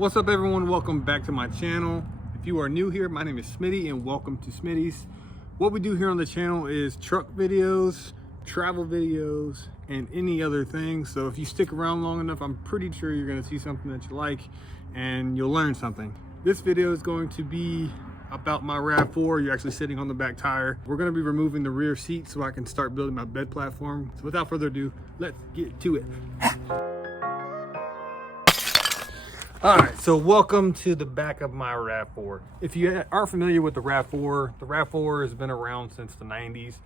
What's up everyone, welcome back to my channel. If you are new here, my name is Smitty and welcome to Smitty's. What we do here on the channel is truck videos, travel videos, and any other thing. So if you stick around long enough, I'm pretty sure you're gonna see something that you like and you'll learn something. This video is going to be about my RAV4. You're actually sitting on the back tire. We're gonna be removing the rear seat so I can start building my bed platform. So without further ado, let's get to it. All right, so welcome to the back of my RAV4. If you aren't familiar with the RAV4 has been around since the 90s.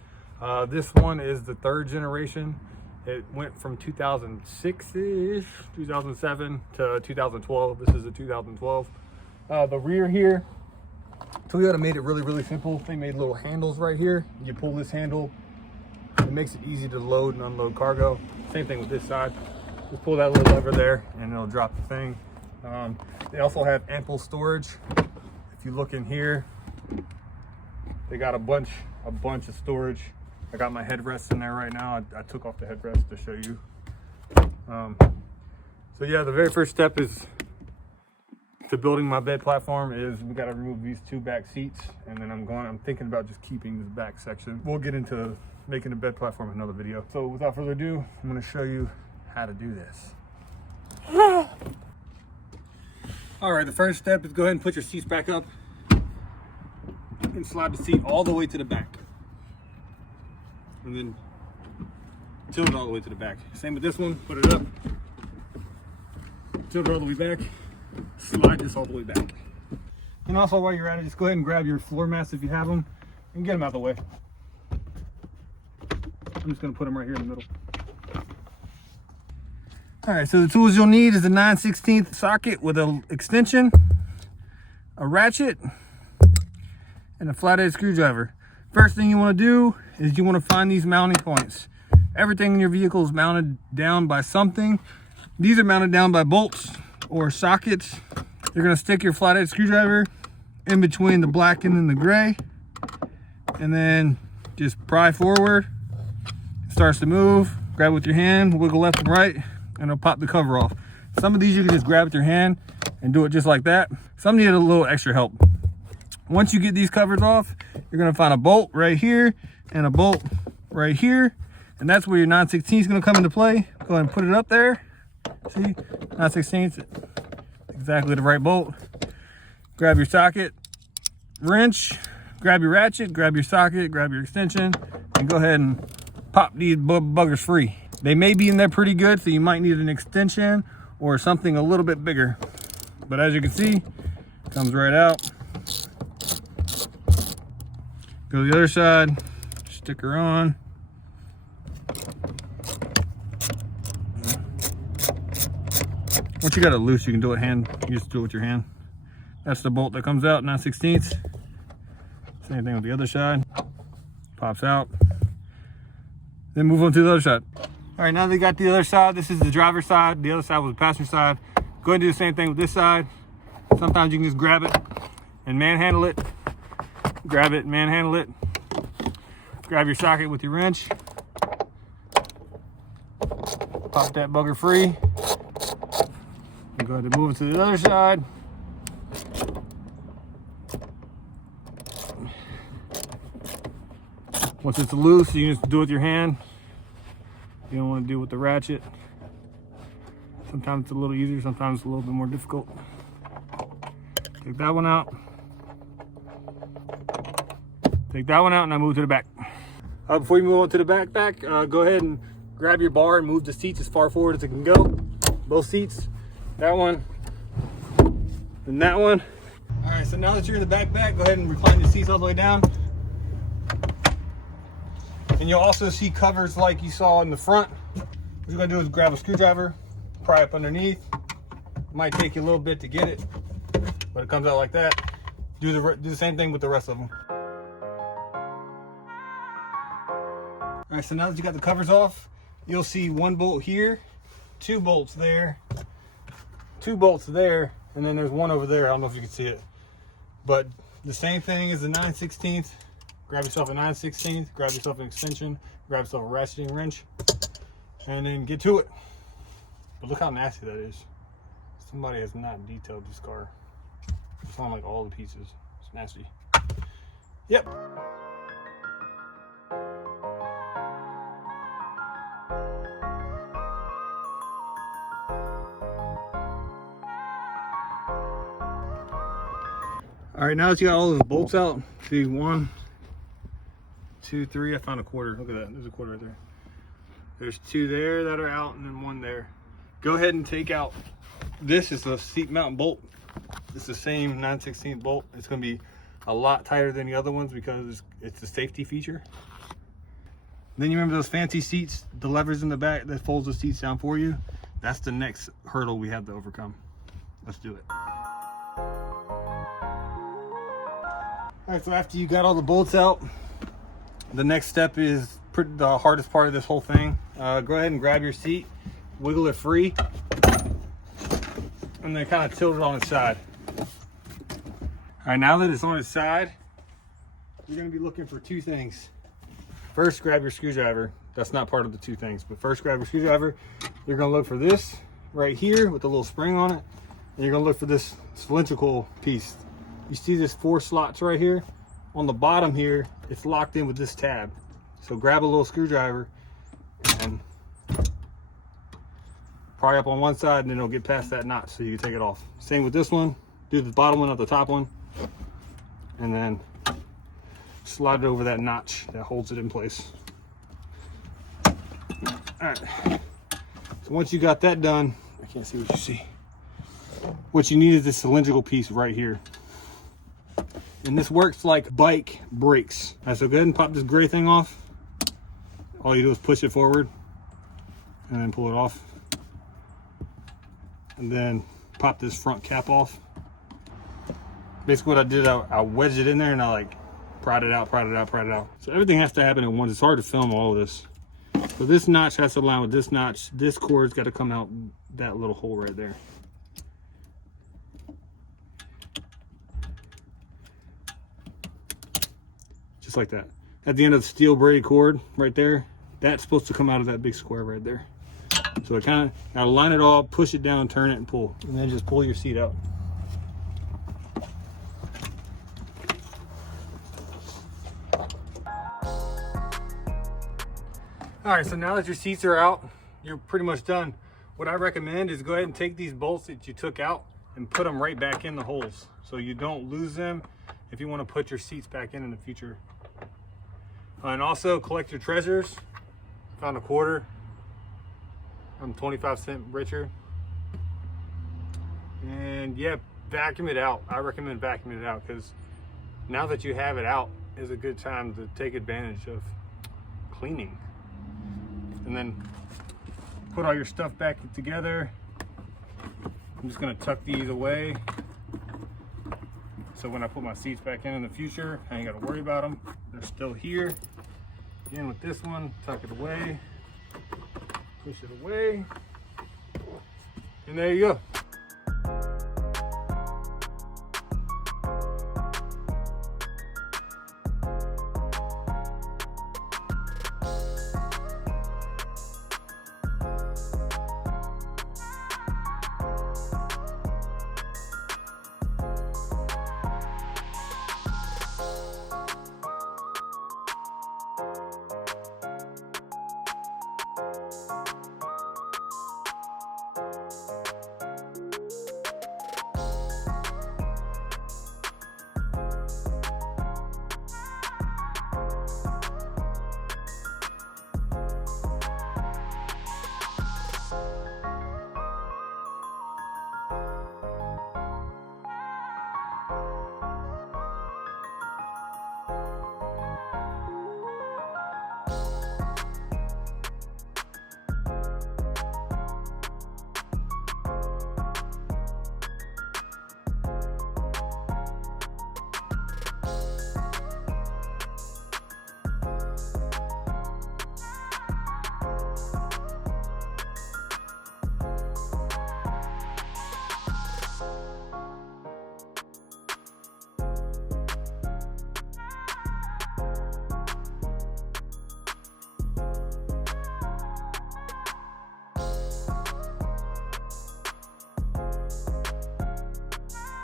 This one is the third generation. It went from 2006-ish, 2007 to 2012. This is a 2012. The rear here, Toyota made it really simple. They made little handles right here. You pull this handle, it makes it easy to load and unload cargo. Same thing with this side. Just pull that little lever there and it'll drop the thing. They also have ample storage. If you look in here, they got a bunch of storage. I got my headrest in there right now. I took off the headrest to show you. So yeah, the very first step is to building my bed platform is we got to remove these two back seats, and then I'm thinking about just keeping this back section. We'll get into making a bed platform in another video. So without further ado, I'm going to show you how to do this. All right, the first step is go ahead and put your seats back up and slide the seat all the way to the back. And then tilt it all the way to the back. Same with this one, put it up, tilt it all the way back, slide this all the way back. And also while you're at it, just go ahead and grab your floor mats if you have them and get them out of the way. I'm just gonna put them right here in the middle. All right, so the tools you'll need is a 9/16 socket with an extension, a ratchet, and a flathead screwdriver. First thing you want to do is you want to find these mounting points. Everything in your vehicle is mounted down by something. These are mounted down by bolts or sockets. You're going to stick your flathead screwdriver in between the black and then the gray, and then just pry forward. It starts to move. Grab it with your hand, wiggle left and right, and it'll pop the cover off. Some of these you can just grab with your hand and do it just like that. Some need a little extra help. Once you get these covers off, you're gonna find a bolt right here and a bolt right here, and that's where your 9/16 is gonna come into play. Go ahead and put it up there. See, 9/16, exactly the right bolt. Grab your socket, wrench, grab your ratchet, grab your socket, grab your extension, and go ahead and pop these buggers free. They may be in there pretty good, so you might need an extension or something a little bit bigger. But as you can see, it comes right out. Go to the other side, stick her on. Once you got it loose, you can do it hand. You just do it with your hand. That's the bolt that comes out, 9/16. Same thing with the other side. Pops out. Then move on to the other side. All right, now they got the other side. This is the driver's side. The other side was the passenger side. Go ahead and do the same thing with this side. Sometimes you can just grab it and manhandle it. Grab it, manhandle it. Grab your socket with your wrench. Pop that bugger free. And go ahead and move it to the other side. Once it's loose, you can just do it with your hand. You don't want to do it with the ratchet. Sometimes it's a little easier, sometimes it's a little bit more difficult. Take that one out. Take that one out, and now move to the back. Before you move on to the back, go ahead and grab your bar and move the seats as far forward as it can go. Both seats, that one, and that one. All right, so now that you're in the back, go ahead and recline the seats all the way down. And you'll also see covers like you saw in the front. What you're gonna do is grab a screwdriver, pry up underneath. It might take you a little bit to get it, but it comes out like that. Do the same thing with the rest of them. All right, so now that you got the covers off, you'll see one bolt here, two bolts there, two bolts there, and then there's one over there. I don't know if you can see it, but the same thing as the 9/16. Grab yourself a 9/16, grab yourself an extension, grab yourself a ratcheting wrench, and then get to it. But look how nasty that is. It's Somebody has not detailed this car. It's on like all the pieces. It's nasty. Yep. All right, now that you got all those bolts out, see 1, 2, 3. I found a quarter. Look at that. There's a quarter right there. There's 2 there that are out, and then 1 there. Go ahead and take out. This is a seat mount bolt. It's the same 9/16 bolt. It's going to be a lot tighter than the other ones because it's a safety feature. Then you remember those fancy seats, the levers in the back that folds the seats down for you? That's the next hurdle we have to overcome. Let's do it. All right, so after you got all the bolts out, the next step is the hardest part of this whole thing. Go ahead and grab your seat, wiggle it free, and then kind of tilt it on its side. All right, now that it's on its side, you're gonna be looking for 2 things. First, grab your screwdriver. That's not part of the 2 things, but first grab your screwdriver. You're gonna look for this right here with the little spring on it, and you're gonna look for this cylindrical piece. You see this 4 slots right here? On the bottom here, it's locked in with this tab. So grab a little screwdriver and pry up on one side, and then it'll get past that notch so you can take it off. Same with this one. Do the bottom one, not the top one. And then slide it over that notch that holds it in place. All right. So once you got that done, I can't see what you see. What you need is this cylindrical piece right here. And this works like bike brakes. All right, so go ahead and pop this gray thing off. All you do is push it forward and then pull it off. And then pop this front cap off. Basically what I did, I wedged it in there and I like pried it out. So everything has to happen at once. It's hard to film all of this. So this notch has to align with this notch. This cord's got to come out that little hole right there. Just like that. At the end of the steel braided cord right there, that's supposed to come out of that big square right there. So I kind of gotta line it all, push it down, turn it, and pull. And then just pull your seat out. All right, so now that your seats are out, you're pretty much done. What I recommend is go ahead and take these bolts that you took out and put them right back in the holes so you don't lose them if you want to put your seats back in the future. And also collect your treasures. Found a quarter. I'm 25 cents richer. And yeah, vacuum it out. I recommend vacuuming it out because now that you have it out is a good time to take advantage of cleaning. And then put all your stuff back together. I'm just gonna tuck these away. So when I put my seats back in the future, I ain't gotta worry about them. They're still here. Again with this one, tuck it away, push it away, and there you go.